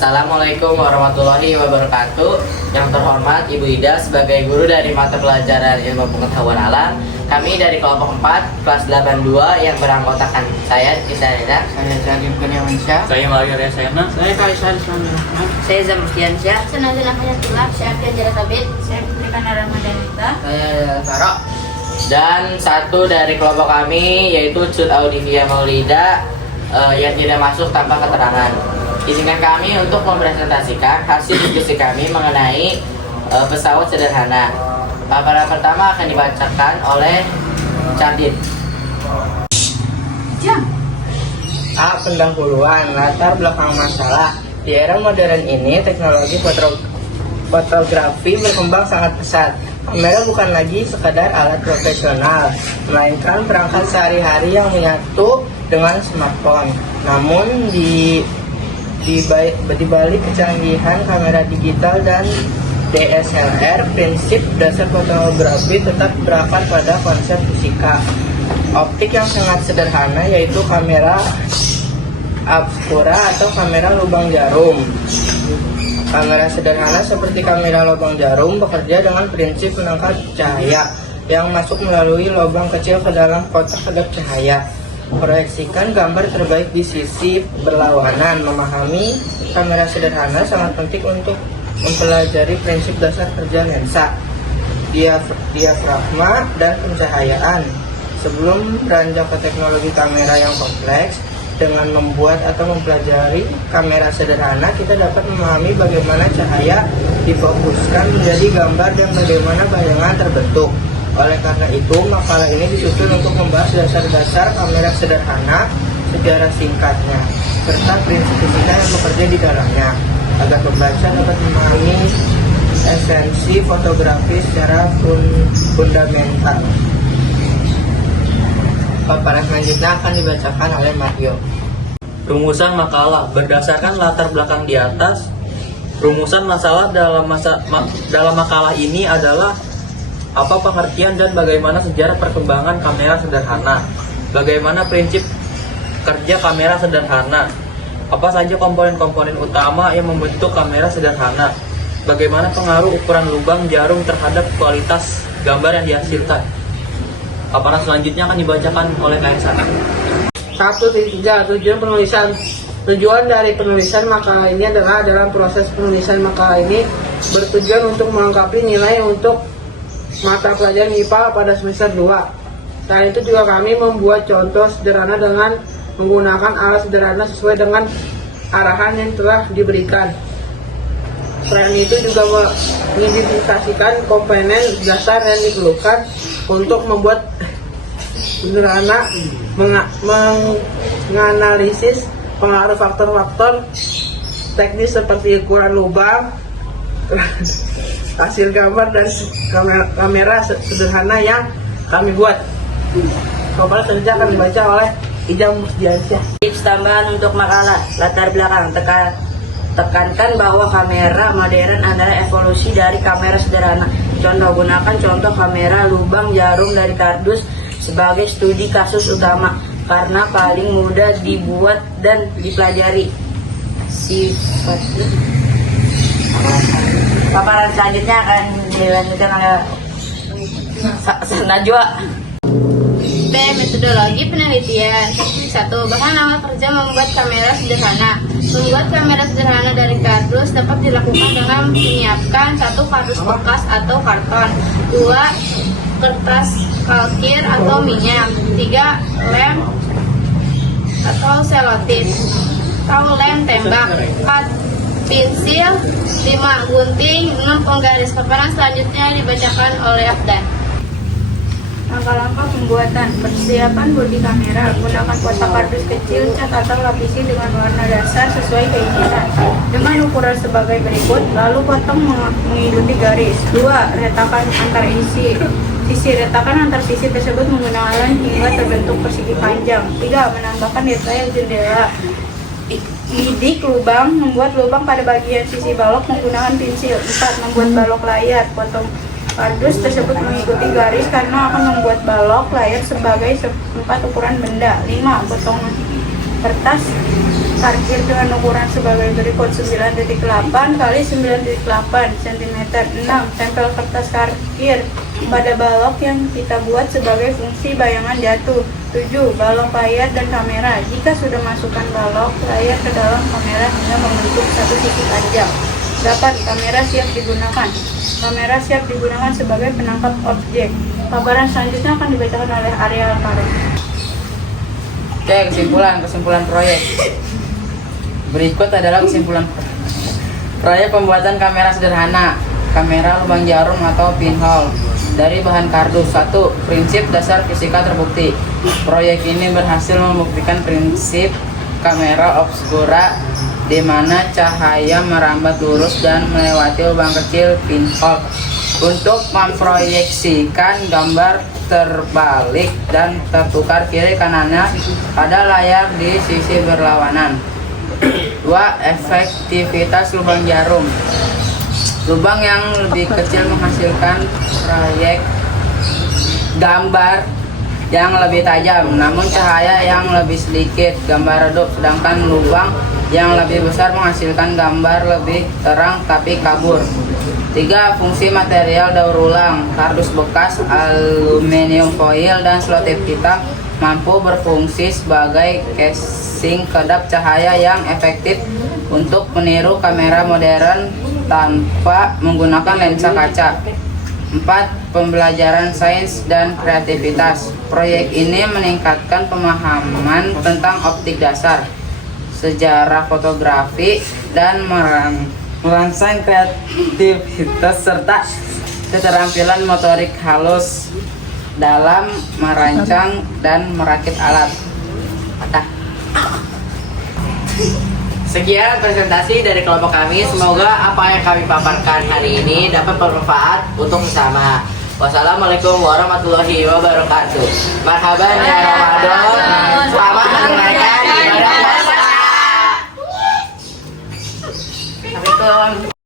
Assalamualaikum warahmatullahi wabarakatuh. Yang terhormat Ibu Ida sebagai guru dari mata pelajaran Ilmu Pengetahuan Alam. Kami dari kelompok 4 kelas 82 yang beranggotakan saya Kisarena, Saya Salim Kurniawansyah. Saya Maria Resena. Saya Kaisar Ismail. Saya Zamurtiansyah. Saya Nazila Hayatullah. Saya Afian Jaratabit. Saya Putri Kanara Madanita. Saya Sarok. dan satu dari kelompok kami yaitu Cut Audivia Maulida yang tidak masuk tanpa keterangan. Izinkan kami untuk mempresentasikan hasil diskusi kami mengenai pesawat sederhana. Paparan pertama akan dibacakan oleh Cardin. A. Pendahuluan, latar belakang masalah. Di era modern ini, teknologi fotografi berkembang sangat pesat. Kamera bukan lagi sekadar alat profesional, melainkan perangkat sehari-hari yang menyatu dengan smartphone. Namun di balik kecanggihan kamera digital dan DSLR, prinsip dasar fotografi tetap berakar pada konsep fisika. Optik yang sangat sederhana yaitu kamera obscura atau kamera lubang jarum. Kamera sederhana seperti kamera lubang jarum bekerja dengan prinsip menangkap cahaya yang masuk melalui lubang kecil ke dalam kotak kedap cahaya. Proyeksikan gambar terbaik di sisi berlawanan. Memahami kamera sederhana sangat penting untuk mempelajari prinsip dasar kerja lensa, diafragma, dan pencahayaan. Sebelum beranjak ke teknologi kamera yang kompleks, dengan membuat atau mempelajari kamera sederhana, kita dapat memahami bagaimana cahaya difokuskan menjadi gambar dan bagaimana bayangan terbentuk. Oleh karena itu, makalah ini disusun untuk membahas dasar-dasar kamera sederhana, sejarah singkatnya, serta prinsip fisika yang bekerja di dalamnya, agar pembaca dapat memahami esensi fotografi secara fundamental. Paparan selanjutnya akan dibacakan oleh Mario. Rumusan makalah berdasarkan latar belakang di atas. Rumusan masalah dalam makalah ini adalah apa pengertian dan bagaimana sejarah perkembangan kamera sederhana, bagaimana prinsip kerja kamera sederhana, apa saja komponen-komponen utama yang membentuk kamera sederhana, bagaimana pengaruh ukuran lubang jarum terhadap kualitas gambar yang dihasilkan. Paparan selanjutnya akan dibacakan oleh Kaisar. 1.3 Tujuan penulisan. Tujuan dari penulisan makalah ini adalah dalam proses penulisan makalah ini bertujuan untuk melengkapi nilai untuk mata pelajaran IPA pada semester 2. Selain itu juga kami membuat contoh sederhana dengan menggunakan alat sederhana sesuai dengan arahan yang telah diberikan. Selain itu juga mengidentifikasikan komponen dasar yang diperlukan untuk membuat sederhana, menganalisis pengaruh faktor-faktor teknis seperti ukuran lubang, hasil gambar dan kamera sederhana yang kami buat. Paparan selanjutnya akan dibaca oleh Ijam Musdiansyah. Tips tambahan untuk makalah latar belakang. Tekankan bahwa kamera modern adalah evolusi dari kamera sederhana. Contoh, gunakan contoh kamera lubang jarum dari kardus sebagai studi kasus utama karena paling mudah dibuat dan dipelajari. Paparan selanjutnya akan dilanjutkan oleh Najwa. B. Metodologi penelitian. 1. Bahan awal kerja membuat kamera sederhana. Membuat kamera sederhana dari kardus dapat dilakukan dengan menyiapkan 1. Kardus bekas atau karton, 2. Kertas kalkir atau minyak, 3. Lem atau selotip atau lem tembak, 4. Pensil, 5. Gunting, 6. Penggaris. Paparan selanjutnya dibacakan oleh Afdan. Langkah-langkah pembuatan. Persiapan bodi kamera. Gunakan kotak kardus kecil, cat atau lapisi dengan warna dasar sesuai keinginan dengan ukuran sebagai berikut, lalu potong mengikuti garis. 2. Retakan antar sisi. Retakan antar sisi tersebut menggunakan hingga terbentuk persegi panjang. 3. Menambahkan detail jendela. Bidik lubang. Membuat lubang pada bagian sisi balok menggunakan pensil. 4. Membuat balok layar. Potong kardus tersebut mengikuti garis karena akan membuat balok layar sebagai 4 ukuran benda. 5. Potong kertas parkir dengan ukuran sebagai berikut: 9.8 kali 9.8 cm. 6. Tempel kertas parkir pada balok yang kita buat sebagai fungsi bayangan jatuh. 7. Balok layar dan kamera. Jika sudah masukkan balok layar ke dalam kamera hingga membentuk satu titik panjang. 8. Kamera siap digunakan. Kamera siap digunakan sebagai penangkap objek. Paparan selanjutnya akan dibacakan oleh Arya Alkarim. Oke, kesimpulan proyek. Berikut adalah kesimpulan proyek pembuatan kamera sederhana, kamera lubang jarum atau pinhole dari bahan kardus. 1. Prinsip dasar fisika terbukti. Proyek ini berhasil membuktikan prinsip kamera obscura di mana cahaya merambat lurus dan melewati lubang kecil pinhole untuk memproyeksikan gambar terbalik dan tertukar kiri kanannya pada layar di sisi berlawanan. 2. Efektivitas lubang jarum. Lubang yang lebih kecil menghasilkan proyek gambar yang lebih tajam, namun cahaya yang lebih sedikit, gambar redup, sedangkan lubang yang lebih besar menghasilkan gambar lebih terang tapi kabur. 3. Fungsi material daur ulang. Kardus bekas, aluminium foil, dan selotip hitam mampu berfungsi sebagai casing kedap cahaya yang efektif untuk meniru kamera modern tanpa menggunakan lensa kaca. 4. Pembelajaran sains dan kreativitas. Proyek ini meningkatkan pemahaman tentang optik dasar, sejarah fotografi, dan merangsang kreativitas serta keterampilan motorik halus dalam merancang dan merakit alat. Sekian presentasi dari kelompok kami. Semoga apa yang kami paparkan hari ini dapat bermanfaat untuk bersama. Wassalamualaikum warahmatullahi wabarakatuh. Marhaban ya Ramadan. Selamat menunaikan ibadah puasa. Assalamualaikum.